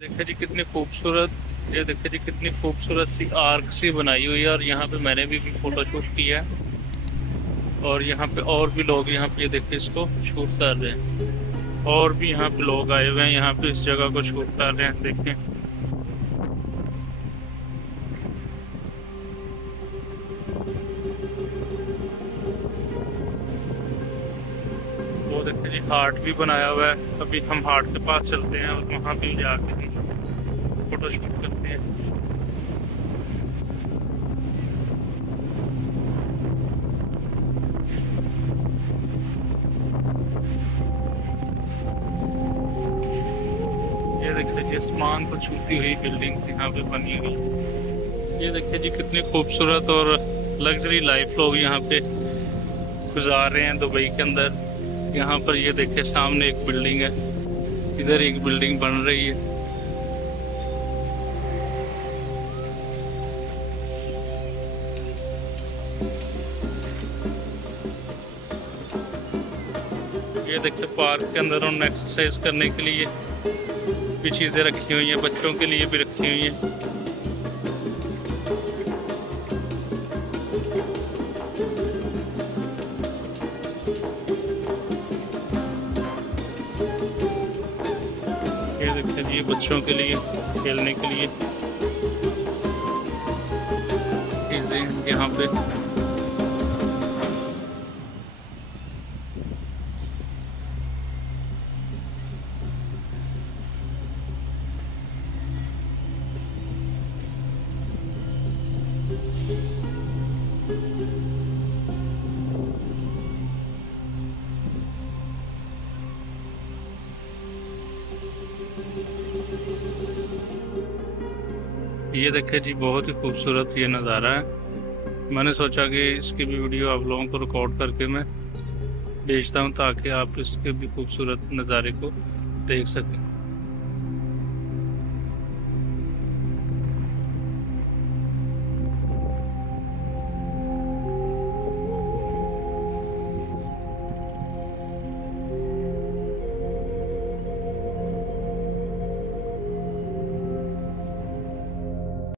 देखिए जी कितनी खूबसूरत, ये देखिए जी कितनी खूबसूरत सी आर्क सी बनाई हुई है। और यहाँ पे मैंने भी फोटो शूट किया है। और यहाँ पे और भी लोग यहाँ पे ये देखिए इसको शूट कर रहे हैं। और भी यहाँ पे लोग आए हुए हैं, यहाँ पे इस जगह को शूट कर रहे हैं। देखिए वो देखिए जी हार्ट भी बनाया हुआ है। अभी हम हार्ट के पास चलते हैं और वहाँ भी जाके फोटो शूट करते हैं। ये देखिए जी आसमान को छूती हुई बिल्डिंग्स यहाँ पे बनी हुई। ये देखिए जी कितनी खूबसूरत और लग्जरी लाइफ लोग यहाँ पे गुजार रहे हैं दुबई के अंदर। यहाँ पर ये देखिए सामने एक बिल्डिंग है, इधर एक बिल्डिंग बन रही है। ये देखिए पार्क के अंदर उन्होंने एक्सरसाइज करने के लिए भी चीजें रखी हुई हैं, बच्चों के लिए भी रखी हुई हैं। ये देखिए जी बच्चों के लिए खेलने के लिए चीजें यहाँ पे। ये देखिए जी बहुत ही खूबसूरत ये नज़ारा है। मैंने सोचा कि इसकी भी वीडियो आप लोगों को रिकॉर्ड करके मैं भेजता हूँ ताकि आप इसके भी खूबसूरत नज़ारे को देख सकें।